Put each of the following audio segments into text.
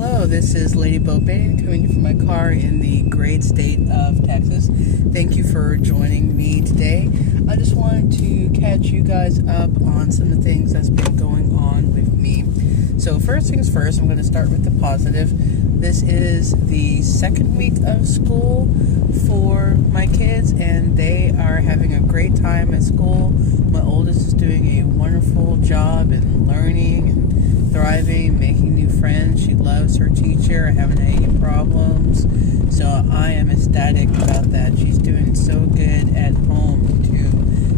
Hello, this is Lady Boatbane coming from my car in the great state of Texas. Thank you for joining me today. I just wanted to catch you guys up on some of the things that's been going on with me. So first things first, I'm going to start with the positive. This is the second week of school for my kids, and they are having a great time at school. My oldest is doing a wonderful job in learning and thriving, making new friends. She loves her teacher. I haven't had any problems. So I am ecstatic about that. She's doing so good at home too.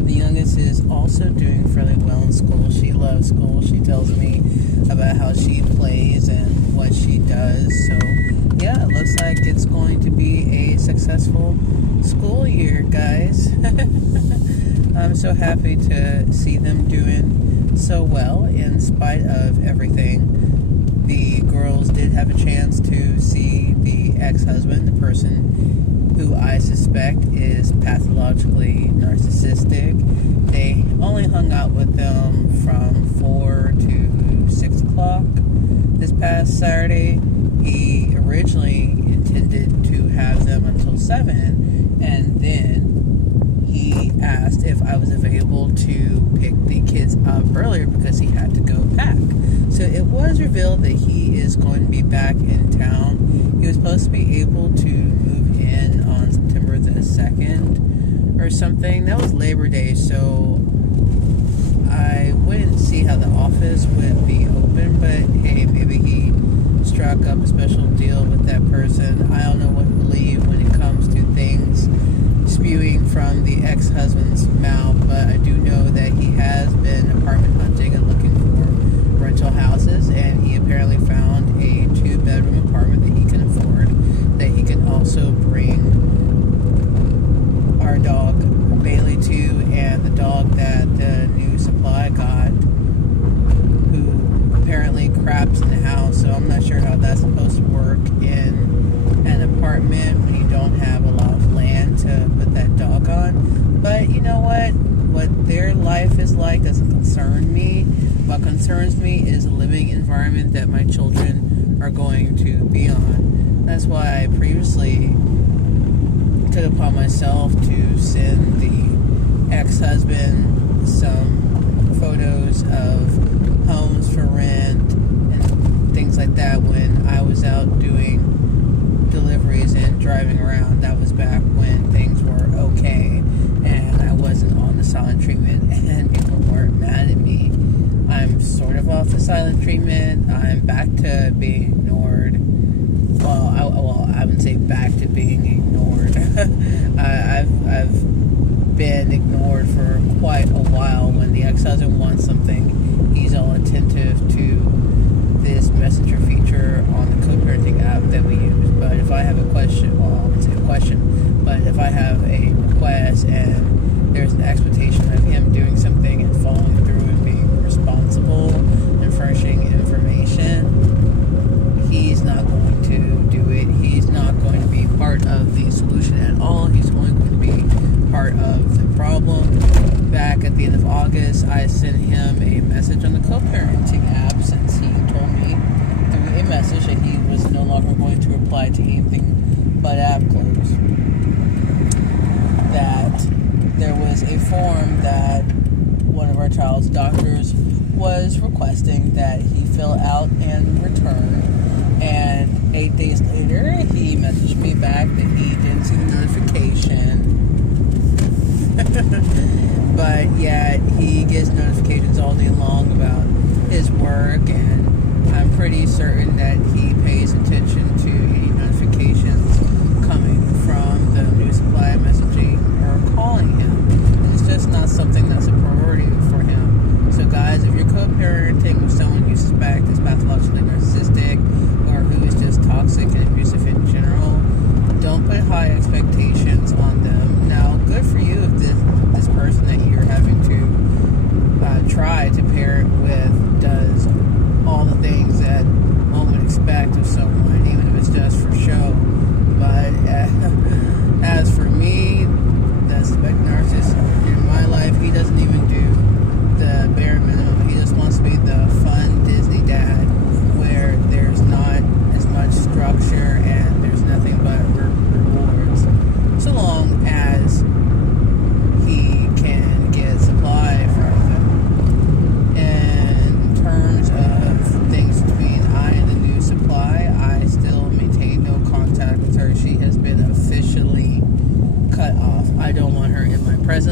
The youngest is also doing fairly well in school. She loves school. She tells me about how she plays and what she does. So yeah, it looks like it's going to be a successful school year, guys. I'm so happy to see them doing so well in spite of everything. The girls did have a chance to see the ex-husband, the person who I suspect is pathologically narcissistic. They only hung out with them from 4 to 6 o'clock this past Saturday. He originally intended to have them until 7, and then he asked if I was available to pick the kids up earlier because he had to go pack. So it was revealed that he is going to be back in town. He was supposed to be able to move in on September the 2nd or something. That was Labor Day, so I wouldn't see how the office would be open, but hey, maybe he struck up a special deal with that person. I don't know what to believe when it comes to things spewing from the ex-husband's mouth, but I do know that he has been apartment hunting and looking for rental houses, and he apparently found a 2-bedroom apartment that he can afford, that he can also bring our dog Bailey to, and the dog that the new supply got, who apparently craps in the house. So I'm not sure how that's supposed to work in an apartment when you don't have a lot of land to put that dog on. But you know what their life is like doesn't concern me. What concerns me is the living environment that my children are going to be on. That's why I previously took upon myself to send the ex-husband some photos of homes for rent and things like that when I was out doing deliveries and driving around. That was back when things were okay and I wasn't on the silent treatment and people weren't mad at me. I'm sort of off the silent treatment. I'm back to being ignored. I wouldn't say back to being ignored. I've been ignored for quite a while. When the ex-husband wants something, he's all attentive to this messenger feature on the co-parenting app that we use. But if I have a question, well, I wouldn't say a question, but if I have a request and there's an expectation of him doing something and following through and being responsible and furnishing information, he's not going to do it. He's not going to be part of the solution at all. He's only going to be part of the problem. Back at the end of August, I sent him a message on the co-parenting app since he told me through a message that he was no longer going to reply to anything but app close. That there was a form that one of our child's doctors was requesting that he fill out and return. And 8 days later, he messaged me back that he didn't see the notification. But yet, he gets notifications all day long about his work, and I'm pretty certain that he pays attention to any notifications coming from the new supply messaging or calling him. And it's just not something that's a priority for him. So guys, if you're co-parenting with someone you suspect is pathologically narcissistic or who is just toxic and abusive in general, don't put high expectations on them. Now, good for you if this person that you're having to try to parent with does all the things that one would expect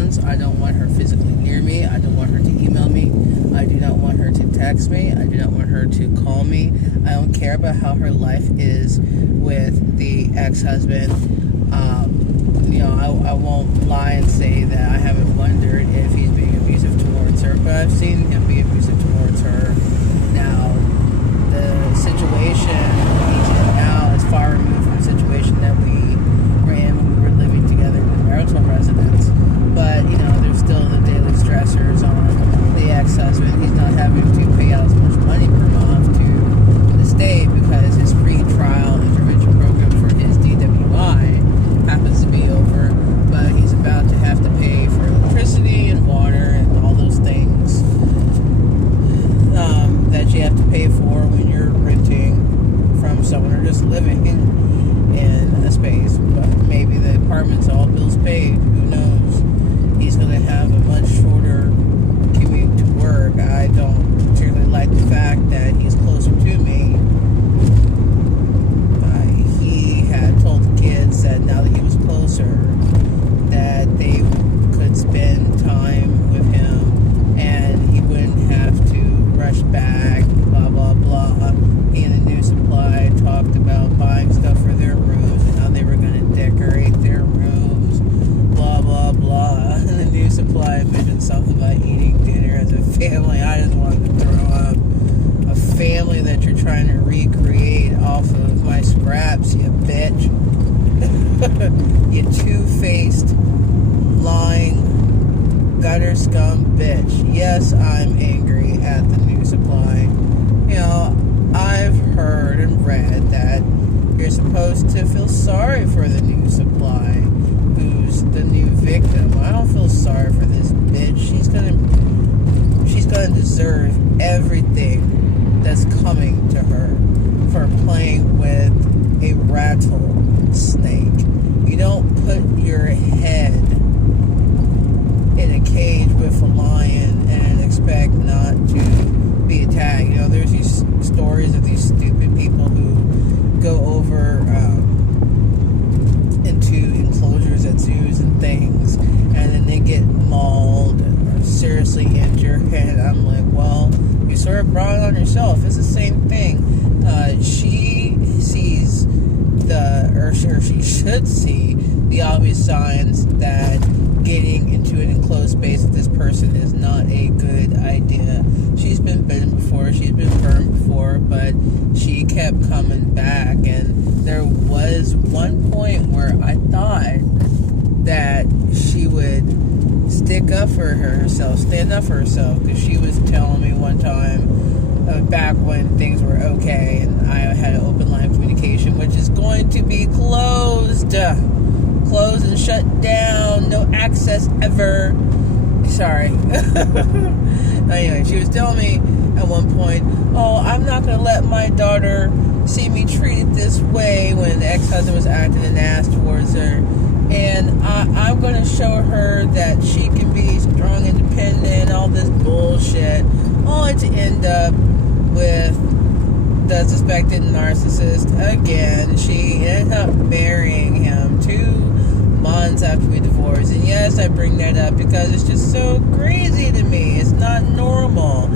presence. I don't want her physically near me. I don't want her to email me. I do not want her to text me. I do not want her to call me. I don't care about how her life is with the ex-husband. I won't lie and say that I haven't wondered if he's being abusive towards her, but I've seen him be abusive towards her. Now, the situation he's in now is far removed from the situation that we were in when we were living together in the marital residence. But, there's still the daily stressors on the ex-husband. He's not having to pay out as much money per month to the state because his free trial intervention program for his DWI happens to be over, but he's about to have to pay for electricity and water and all those things that you have to pay for when you're renting from someone or just living in a space. But maybe the apartment's all bills paid. Who knows? He's going to have a much shorter commute to work. I don't particularly like the fact that he's closer to me. He had told the kids that now that he was closer, that they could spend time with him and he wouldn't have to rush back, blah, blah, blah. He and the new supply talked about buying stuff for their rooms and how they were going to decorate their rooms, blah, blah, blah. And the new supply mentioned something about eating dinner as a family. I just wanted to throw up. A family that you're trying to recreate off of my scraps, you bitch. You two-faced, lying, gutter scum bitch. Yes, I'm angry at the new supply. I've heard and read that you're supposed to feel sorry for the new supply, who's the new victim. I don't feel sorry for this bitch. She's gonna deserve everything that's coming to her for playing with a rattlesnake. You don't put your head in a cage with a lion and expect not to be attacked. There's these stories of these stupid people who go over into enclosures at zoos and things, and then they get mauled or seriously injured, and I'm like, well, you sort of brought it on yourself. It's the same thing. She sees she should see the obvious signs that getting into an enclosed space with this person is not a good idea. She's been bitten before, she's been burned before, but she kept coming back, and there was one point where I thought that she would stick up for herself, stand up for herself, because she was telling me one time, back when things were okay and I had an open line of communication, which is going to be closed and shut down, no access ever. Sorry. Anyway, she was telling me at one point, I'm not going to let my daughter see me treated this way, when the ex-husband was acting an ass towards her. And I'm going to show her that she can be strong, independent, all this bullshit. Only to end up with the suspected narcissist again. She ended up marrying him 2 months after we divorced. And yes, I bring that up because it's just so crazy to me. It's not normal.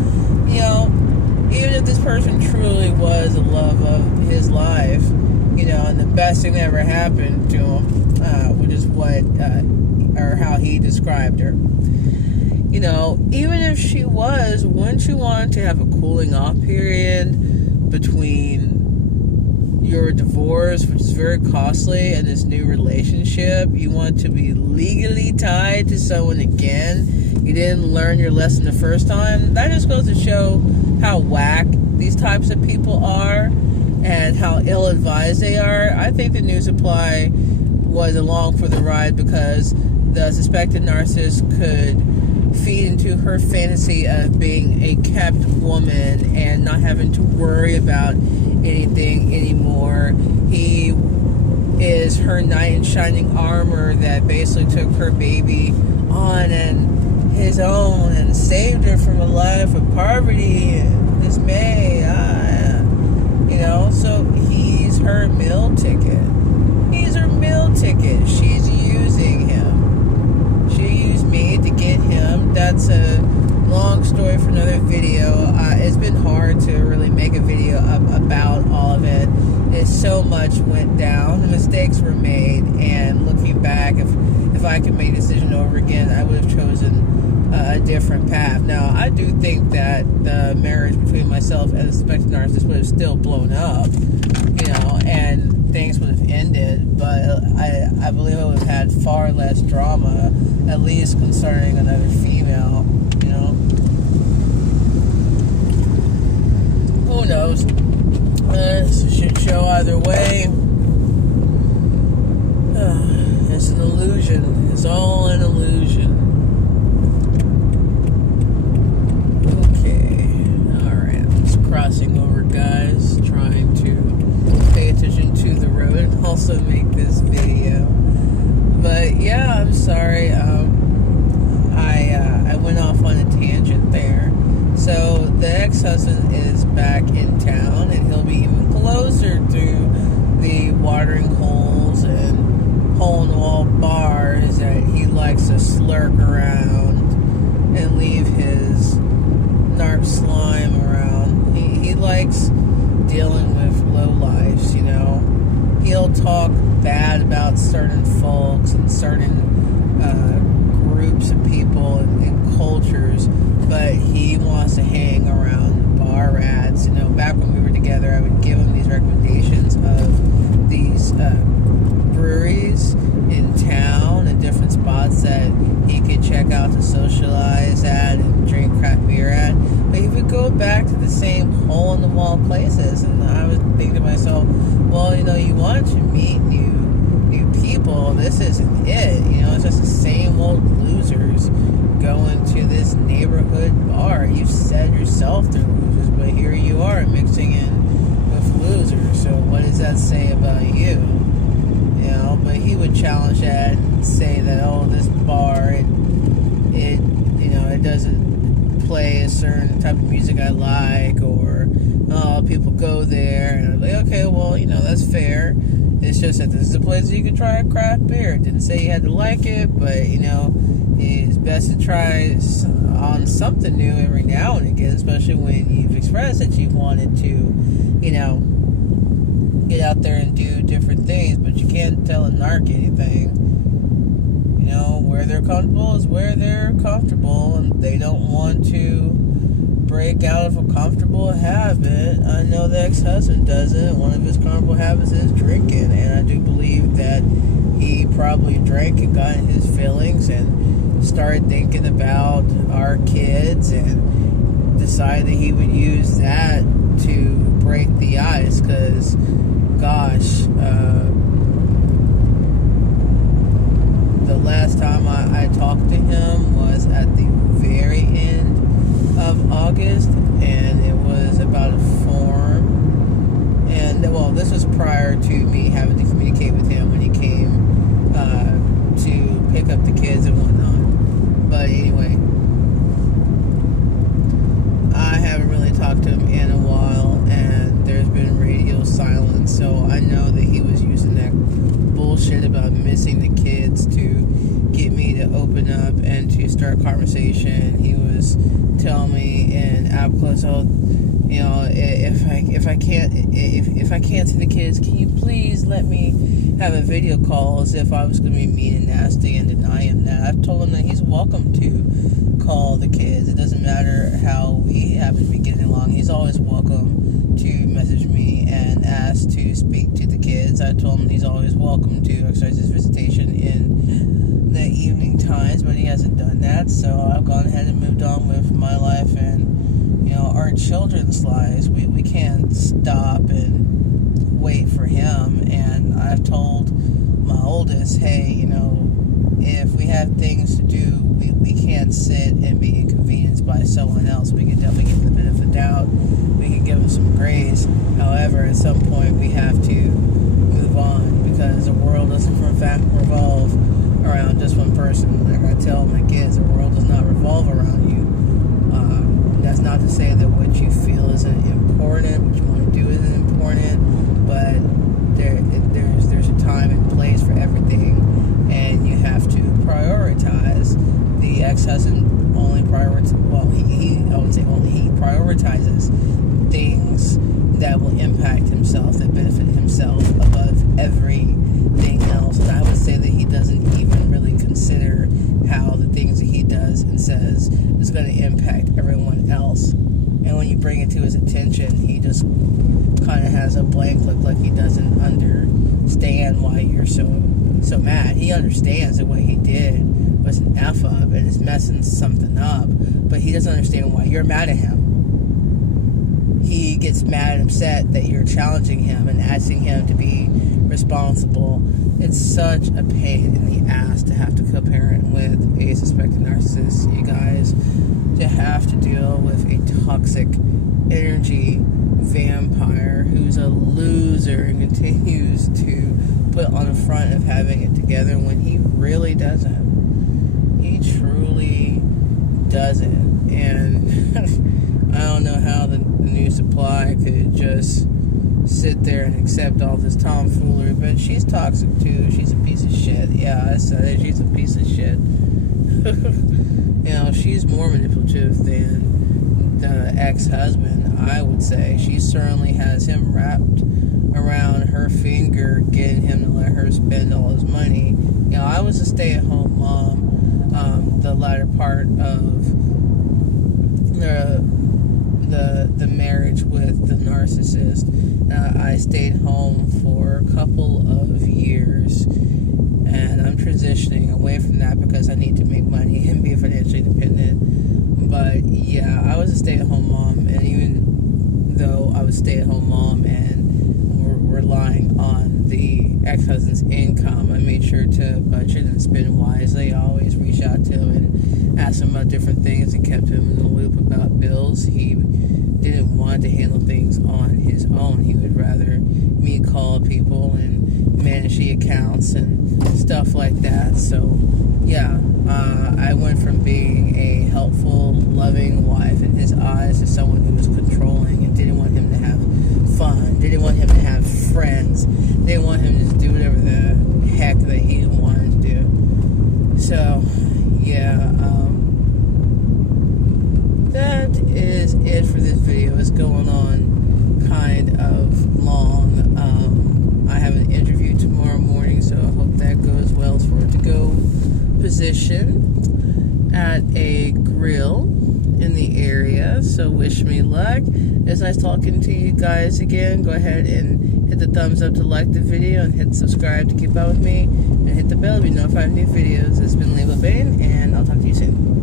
Even if this person truly was the love of his life, and the best thing that ever happened to him, which is what, or how he described her. Even if she was, wouldn't you want to have a cooling off period between your divorce, which is very costly, and this new relationship? You want to be legally tied to someone again? You didn't learn your lesson the first time? That just goes to show how whack these types of people are and how ill-advised they are. I think the new supply was along for the ride because the suspected narcissist could feed into her fantasy of being a kept woman and not having to worry about anything anymore. He is her knight in shining armor that basically took her baby on and his own and saved her from a life of poverty and dismay. So he's her meal ticket. He's her meal ticket. She's using him. She used me. need to get him. That's a long story for another video. It's been hard to really make a video about all of it. So much went down. The mistakes were made, and looking back, if I could make a decision over again, I would have chosen a different path. Now, I do think that the marriage between myself and the suspected narcissist would have still blown up, and things would have ended, but I believe I would have had far less drama, at least concerning another female, Who knows? It's a shit show either way. It's an illusion. It's all an illusion. Okay. Alright. I'm just crossing over, guys. Trying to pay attention to the road and also make this video. But yeah, I'm sorry. I went off on a tangent there. So the ex-husband is back in town, and he'll be even closer to the watering holes and hole-in-the-wall bars that he likes to slurk around and leave his narc slime around. He likes dealing with lowlifes, He'll talk bad about certain folks and certain groups of people and cultures, but he wants to hang around bar rats. Back when we were together, I would give him these recommendations of these breweries in town and different spots that he could check out to socialize at and drink craft beer at. But he would go back to the same hole-in-the-wall places, and I was thinking to myself, well, you want to meet new people. This isn't it. It's just the same old losers going to this neighborhood bar. You said yourself they're losers, but here you are mixing in with losers. So what does that say about you? But he would challenge that and say that, oh, this bar, it doesn't play a certain type of music I like, or oh, people go there, and I'm like, okay, well, that's fair. It's just that this is a place where you can try a craft beer. It didn't say you had to like it, but it's best to try on something new every now and again, especially when you've expressed that you wanted to, get out there and do different things, but you can't tell a narc anything. Where they're comfortable is where they're comfortable, and they don't want to break out of a comfortable habit. I know the ex-husband doesn't. One of his comfortable habits is drinking, and I do believe that he probably drank and got in his feelings and started thinking about our kids and decided that he would use that to break the ice, because gosh, the last time I talked to him was at the very end of August, and it was about a form, and this was prior to me having to communicate with him when he came to pick up the kids and whatnot. But anyway, I haven't really talked to him in a while, and there's been radio silence, so I know that he was using that bullshit about missing the kids to get me to open up and to start a conversation. He was telling me in Appalachia, if I can't see the kids, can you please let me have a video call, as if I was going to be mean and nasty and deny him that. I've told him that he's welcome to call the kids. It doesn't matter how we happen to be getting along. He's always welcome to message me and ask to speak to the kids. I told him he's always welcome to exercise his visitation in the evening times, but he hasn't done that, so I've gone ahead and moved on with my life and our children's lives. We can't stop and wait for him, and I've told my oldest, hey, if we have things to do, we can't sit and be inconvenienced by someone else. We can definitely give them the benefit of the doubt. We can give them some grace. However, at some point, we have to move on, because the world doesn't revolve around just one person. Like I tell my kids, the world does not revolve around you. That's not to say that what you feel isn't important, what you want to do isn't important, but there's a time and place for everything, and you have to prioritize. The impact himself, that benefit himself above everything else. And I would say that he doesn't even really consider how the things that he does and says is going to impact everyone else. And when you bring it to his attention, he just kind of has a blank look, like he doesn't understand why you're so mad. He understands that what he did was an F up and is messing something up, but he doesn't understand why you're mad at him. He gets mad and upset that you're challenging him and asking him to be responsible. It's such a pain in the ass to have to co-parent with a suspected narcissist, you guys, to have to deal with a toxic energy vampire who's a loser and continues to put on the front of having it together when he really doesn't. He truly doesn't. And I don't know how the new supply could just sit there and accept all this tomfoolery, but she's toxic too. She's a piece of shit. Yeah, I said it. She's a piece of shit. You know, she's more manipulative than the ex-husband, I would say. She certainly has him wrapped around her finger, getting him to let her spend all his money. You know, I was a stay-at-home mom the latter part of the marriage with the narcissist. I stayed home for a couple of years, and I'm transitioning away from that because I need to make money and be financially independent. But yeah, I was a stay-at-home mom, and even though I was a stay-at-home mom and relying on the ex-husband's income, I made sure to budget and spend wisely. I always reached out to him and asked him about different things and kept him in the loop about bills. He didn't want to handle things on his own. He would rather me call people and manage the accounts and stuff like that. So yeah, I went from being a helpful, loving wife in his eyes to someone who was controlling and didn't want him to have fun, didn't want him to have friends, didn't want him to just do whatever the heck that he wanted to do. So yeah, that is it for this video. It's going on kind of long. I have an interview tomorrow morning, so I hope that goes well. It's for it to go position at a grill in the area, so wish me luck. It's nice talking to you guys again. Go ahead and hit the thumbs up to like the video and hit subscribe to keep up with me, and hit the bell to be notified of new videos. It's been Lila Bain, and I'll talk to you soon.